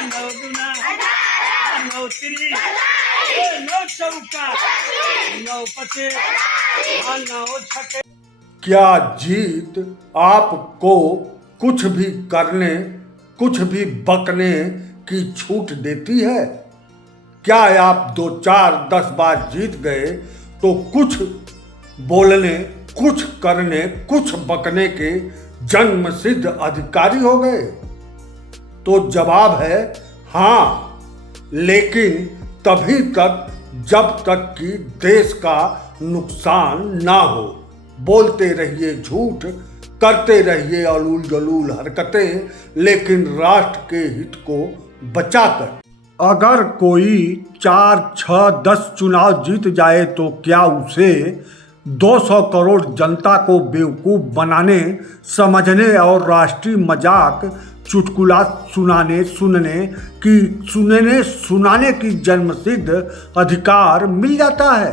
नौ दुना नौ तीन नौ चौका नौ पचे नौ छठे। क्या जीत आपको कुछ भी करने, कुछ भी बकने की छूट देती है? क्या आप 2, 4, 10 बार जीत गए तो कुछ बोलने, कुछ करने, कुछ बकने के जन्मसिद्ध अधिकारी हो गए? तो जवाब है हाँ, लेकिन तभी तक जब तक कि देश का नुकसान ना हो। बोलते रहिए झूठ, करते रहिए अलूल जलूल हरकतें, लेकिन राष्ट्र के हित को बचाकर। अगर कोई 4, 6, 10 चुनाव जीत जाए तो क्या उसे 200 करोड़ जनता को बेवकूफ़ बनाने, समझने और राष्ट्रीय मजाक चुटकुला सुनाने की जन्मसिद्ध अधिकार मिल जाता है?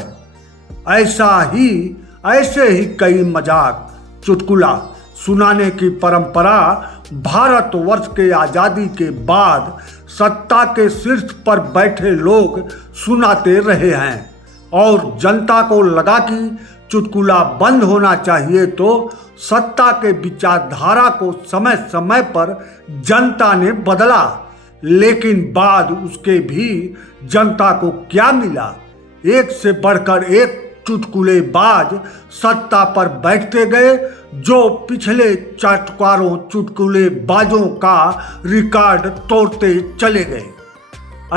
ऐसे ही कई मजाक चुटकुला सुनाने की परंपरा भारतवर्ष के आज़ादी के बाद सत्ता के शीर्ष पर बैठे लोग सुनाते रहे हैं और जनता को लगा कि चुटकुला बंद होना चाहिए तो सत्ता के विचारधारा को समय समय पर जनता ने बदला। लेकिन बाद उसके भी जनता को क्या मिला? एक से बढ़कर एक चुटकुलेबाज सत्ता पर बैठते गए जो पिछले चाटुकारों चुटकुलेबाजों का रिकॉर्ड तोड़ते चले गए।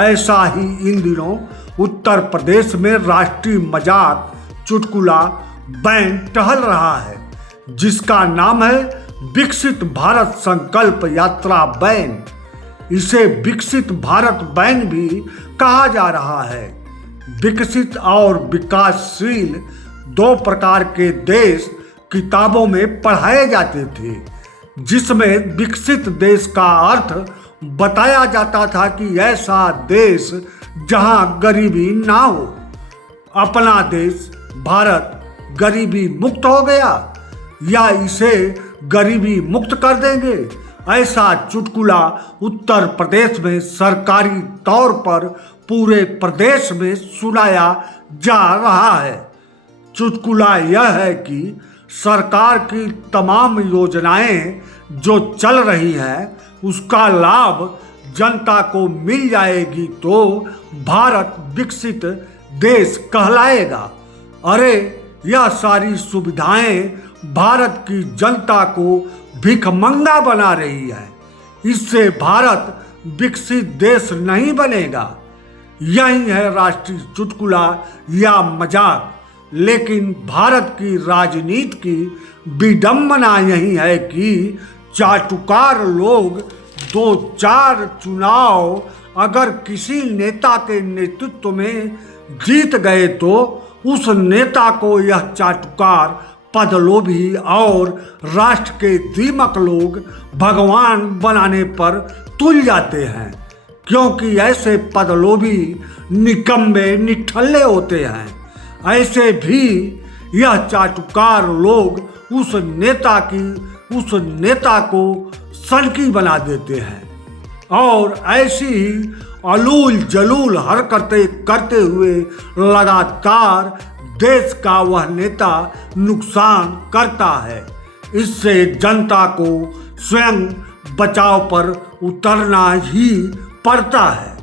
ऐसा ही इन दिनों उत्तर प्रदेश में राष्ट्रीय मजाक चुटकुला बैंड टहल रहा है, जिसका नाम है विकसित भारत संकल्प यात्रा बैंड। इसे विकसित भारत बैंड भी कहा जा रहा है। विकसित और विकासशील 2 प्रकार के देश किताबों में पढ़ाए जाते थे, जिसमें विकसित देश का अर्थ बताया जाता था कि ऐसा देश जहां गरीबी ना हो। अपना देश भारत गरीबी मुक्त हो गया या इसे गरीबी मुक्त कर देंगे, ऐसा चुटकुला उत्तर प्रदेश में सरकारी तौर पर पूरे प्रदेश में सुनाया जा रहा है। चुटकुला यह है कि सरकार की तमाम योजनाएं जो चल रही हैं उसका लाभ जनता को मिल जाएगी तो भारत विकसित देश कहलाएगा। अरे यह सारी सुविधाएं भारत की जनता को भिखमंगा बना रही है। इससे भारत विकसित देश नहीं बनेगा। यही है राष्ट्रीय चुटकुला या मजाक। लेकिन भारत की राजनीति की विडंबना यही है कि चाटुकार लोग 2-4 चुनाव अगर किसी नेता के नेतृत्व में जीत गए तो उस नेता को यह चाटुकार, पदलोभी और राष्ट्र के दीमक लोग भगवान बनाने पर तुल जाते हैं, क्योंकि ऐसे पदलोभी निकम्मे निठल्ले होते हैं। ऐसे भी यह चाटुकार लोग उस नेता को सनकी बना देते हैं और ऐसी ही अलूल जलूल हरकतें करते हुए लगातार देश का वह नेता नुकसान करता है। इससे जनता को स्वयं बचाव पर उतरना ही पड़ता है।